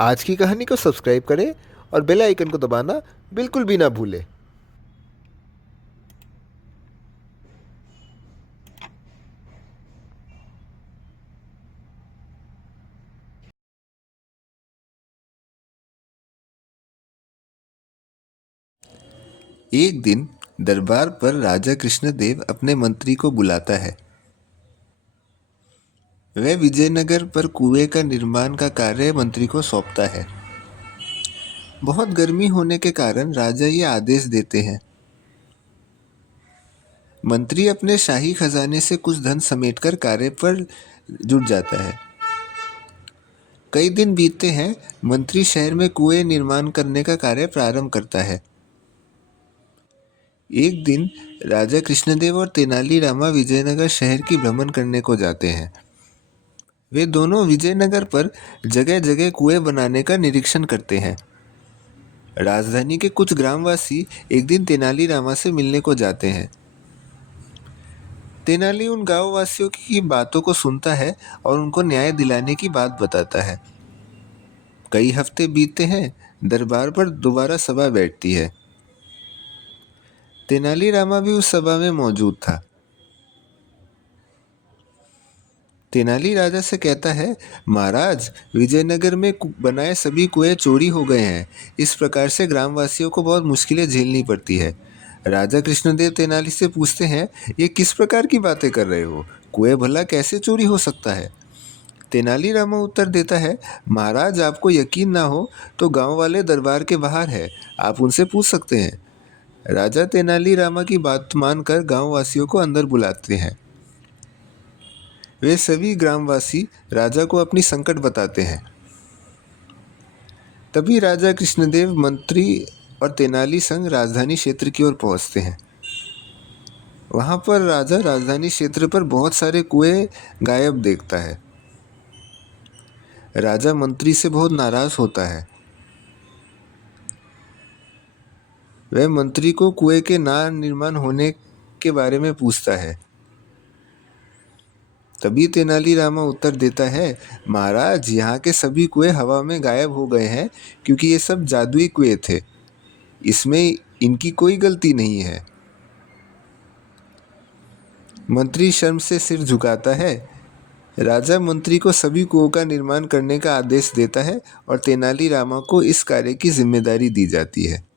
आज की कहानी को सब्सक्राइब करें और बेल आइकन को दबाना बिल्कुल भी ना भूलें। एक दिन दरबार पर राजा कृष्णदेव अपने मंत्री को बुलाता है। वह विजयनगर पर कुएं का निर्माण का कार्य मंत्री को सौंपता है। बहुत गर्मी होने के कारण राजा ये आदेश देते हैं। मंत्री अपने शाही खजाने से कुछ धन समेटकर कार्य पर जुट जाता है। कई दिन बीतते हैं। मंत्री शहर में कुएं निर्माण करने का कार्य प्रारंभ करता है। एक दिन राजा कृष्णदेव और तेनालीरामा विजयनगर शहर की भ्रमण करने को जाते हैं। वे दोनों विजयनगर पर जगह जगह कुएं बनाने का निरीक्षण करते हैं। राजधानी के कुछ ग्रामवासी एक दिन तेनालीरामा से मिलने को जाते हैं। तेनाली उन गांव वासियों की बातों को सुनता है और उनको न्याय दिलाने की बात बताता है। कई हफ्ते बीतते हैं। दरबार पर दोबारा सभा बैठती है। तेनालीरामा भी उस सभा में मौजूद था। तेनाली राजा से कहता है, महाराज, विजयनगर में बनाए सभी कुएं चोरी हो गए हैं। इस प्रकार से ग्रामवासियों को बहुत मुश्किलें झेलनी पड़ती है। राजा कृष्णदेव तेनाली से पूछते हैं, ये किस प्रकार की बातें कर रहे हो? कुएं भला कैसे चोरी हो सकता है? तेनालीरामा उत्तर देता है, महाराज, आपको यकीन ना हो तो गांव वाले दरबार के बाहर है, आप उनसे पूछ सकते हैं। राजा तेनालीरामा की बात मानकर गांव वासियों को अंदर बुलाते हैं। वे सभी ग्रामवासी राजा को अपनी संकट बताते हैं। तभी राजा कृष्णदेव, मंत्री और तेनाली संग राजधानी क्षेत्र की ओर पहुंचते हैं। वहां पर राजा राजधानी क्षेत्र पर बहुत सारे कुएं गायब देखता है। राजा मंत्री से बहुत नाराज होता है। वह मंत्री को कुएं के ना निर्माण होने के बारे में पूछता है। तभी तेनालीरामा उत्तर देता है, महाराज, यहाँ के सभी कुएं हवा में गायब हो गए हैं क्योंकि ये सब जादुई कुएं थे। इसमें इनकी कोई गलती नहीं है। मंत्री शर्म से सिर झुकाता है। राजा मंत्री को सभी कुओं का निर्माण करने का आदेश देता है और तेनालीरामा को इस कार्य की जिम्मेदारी दी जाती है।